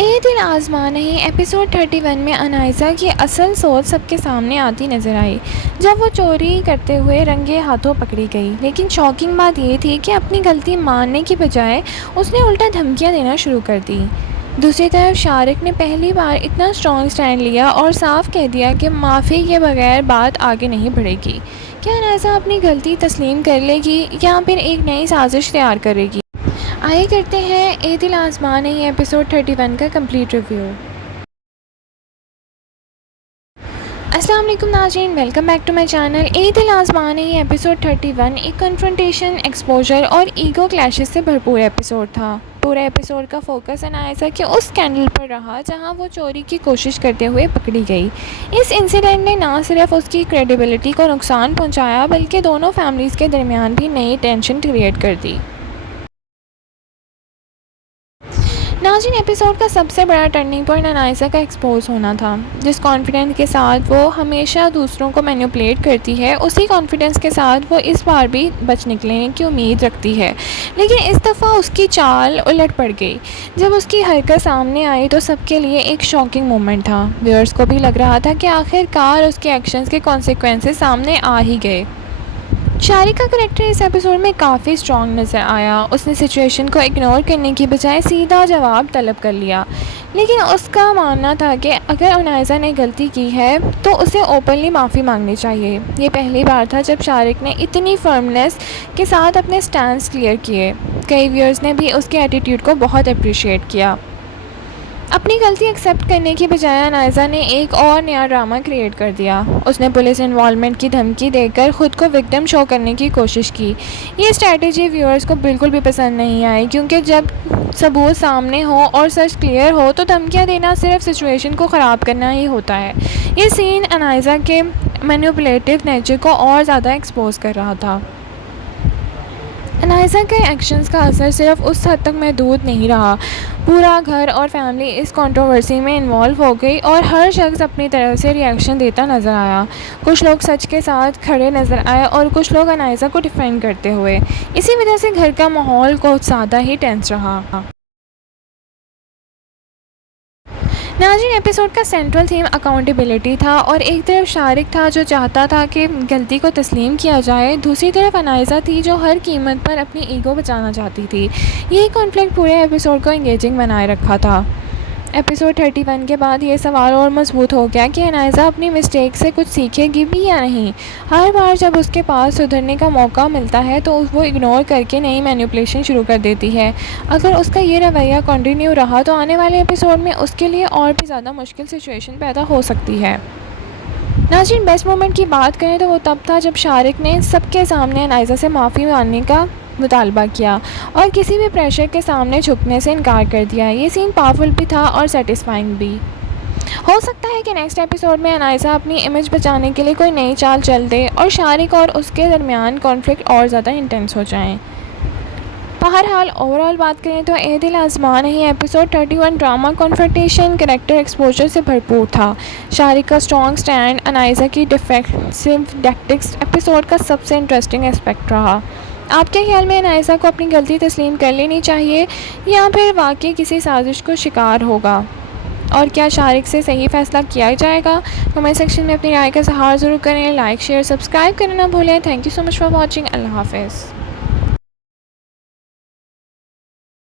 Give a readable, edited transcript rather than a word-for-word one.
ए दिल आज़मा नहीं एपिसोड 31 में अनाइसा की असल सोच सबके सामने आती नजर आई जब वो चोरी करते हुए रंगे हाथों पकड़ी गई। लेकिन शॉकिंग बात ये थी कि अपनी गलती मानने की बजाय उसने उल्टा धमकियां देना शुरू कर दी। दूसरी तरफ शारिक ने पहली बार इतना स्ट्रॉन्ग स्टैंड लिया और साफ कह दिया कि माफ़ी के बगैर बात आगे नहीं बढ़ेगी। क्या अनाइसा अपनी गलती तस्लीम कर लेगी या फिर एक नई साजिश तैयार करेगी? आइए करते हैं ए दिल आसमां नहीं एपिसोड 31 का कंप्लीट रिव्यू। अस्सलाम वालेकुम नाज़रीन, welcome back to my channel. ए दिल आसमां नहीं एपिसोड 31 एक कन्फ्रंटेशन, एक्सपोजर और ईगो क्लैशेस से भरपूर एपिसोड था। पूरे एपिसोड का फोकस अनायसा के उस स्कैंडल पर रहा जहां वो चोरी की कोशिश करते हुए पकड़ी गई। इस इंसिडेंट ने ना सिर्फ उसकी क्रेडिबिलिटी को नुकसान पहुंचाया बल्कि दोनों फैमिलीज़ के दरमियान भी नई टेंशन क्रिएट कर दी। नाज़रीन, एपिसोड का सबसे बड़ा टर्निंग पॉइंट अनाइसा का एक्सपोज होना था। जिस कॉन्फिडेंस के साथ वो हमेशा दूसरों को मैनिपुलेट करती है, उसी कॉन्फिडेंस के साथ वो इस बार भी बच निकलने की उम्मीद रखती है। लेकिन इस दफ़ा उसकी चाल उलट पड़ गई। जब उसकी हरकत सामने आई तो सबके लिए एक शॉकिंग मोमेंट था। व्यूअर्स को भी लग रहा था कि आखिरकार उसके एक्शंस के कॉन्सिक्वेंसेस सामने आ ही गए। शारिक का करैक्टर इस एपिसोड में काफ़ी स्ट्रॉन्ग नज़र आया। उसने सिचुएशन को इग्नोर करने की बजाय सीधा जवाब तलब कर लिया। लेकिन उसका मानना था कि अगर अनाइसा ने गलती की है तो उसे ओपनली माफ़ी मांगनी चाहिए। ये पहली बार था जब शारिक ने इतनी फर्मनेस के साथ अपने स्टैंड्स क्लियर किए। कई व्यूअर्स ने भी उसके एटीट्यूड को बहुत अप्रिशिएट किया। अपनी गलती एक्सेप्ट करने की बजाय अनाइसा ने एक और नया ड्रामा क्रिएट कर दिया। उसने पुलिस इन्वॉल्वमेंट की धमकी देकर ख़ुद को विक्टिम शो करने की कोशिश की। ये स्ट्रैटेजी व्यूअर्स को बिल्कुल भी पसंद नहीं आई, क्योंकि जब सबूत सामने हो और सच क्लियर हो तो धमकियाँ देना सिर्फ सिचुएशन को ख़राब करना ही होता है। ये सीन अनाइसा के मैनिपुलेटिव नेचर को और ज़्यादा एक्सपोज कर रहा था। अनाइसा के एक्शंस का असर सिर्फ उस हद तक महदूद नहीं रहा। पूरा घर और फैमिली इस कंट्रोवर्सी में इन्वॉल्व हो गई और हर शख्स अपनी तरफ से रिएक्शन देता नज़र आया। कुछ लोग सच के साथ खड़े नज़र आए और कुछ लोग अनाइसा को डिफेंड करते हुए। इसी वजह से घर का माहौल कुछ ज़्यादा ही टेंस रहा। नाज़रीन, एपिसोड का सेंट्रल थीम अकाउंटेबिलिटी था और एक तरफ शारिक था जो चाहता था कि गलती को तस्लीम किया जाए, दूसरी तरफ अनाइसा थी जो हर कीमत पर अपनी ईगो बचाना चाहती थी। यही कॉन्फ्लिक्ट पूरे एपिसोड को एंगेजिंग बनाए रखा था। एपिसोड 31 के बाद ये सवाल और मजबूत हो गया कि अनाइसा अपनी मिस्टेक से कुछ सीखेगी भी या नहीं। हर बार जब उसके पास सुधरने का मौका मिलता है तो वो इग्नोर करके नई मैनिपुलेशन शुरू कर देती है। अगर उसका ये रवैया कंटिन्यू रहा तो आने वाले एपिसोड में उसके लिए और भी ज़्यादा मुश्किल सिचुएशन पैदा हो सकती है। नाज़रीन, बेस्ट मोमेंट की बात करें तो वो तब था जब शारिक ने सबके सामने अनाइसा से माफ़ी मांगने का मुतालबा किया और किसी भी प्रेशर के सामने झुकने से इनकार कर दिया। ये सीन पावरफुल भी था और सेटिस्फाइंग भी। हो सकता है कि नेक्स्ट एपिसोड में अनाइसा अपनी इमेज बचाने के लिए कोई नई चाल चल दे और शारिक और उसके दरमियान कॉन्फ्लिक्ट और ज़्यादा इंटेंस हो जाएं। बहरहाल ओवरऑल बात करें तो ए दिल आज़मा नहीं episode 31 drama, confrontation, character exposure से भरपूर था। शारिक का स्ट्रॉन्ग स्टैंड, अनाइसा की डिफेंसिव टैक्टिक्स एपिसोड का सबसे इंटरेस्टिंग एस्पेक्ट रहा। आपके ख्याल में अनाइसा को अपनी गलती तस्लीम कर लेनी चाहिए या फिर वाकई किसी साजिश को शिकार होगा? और क्या शारिक से सही फ़ैसला किया जाएगा? कमेंट सेक्शन में अपनी राय का इज़हार ज़रूर करें। लाइक, शेयर, सब्सक्राइब करना ना भूलें। Thank you so much for watching. Allah हाफ़िज़।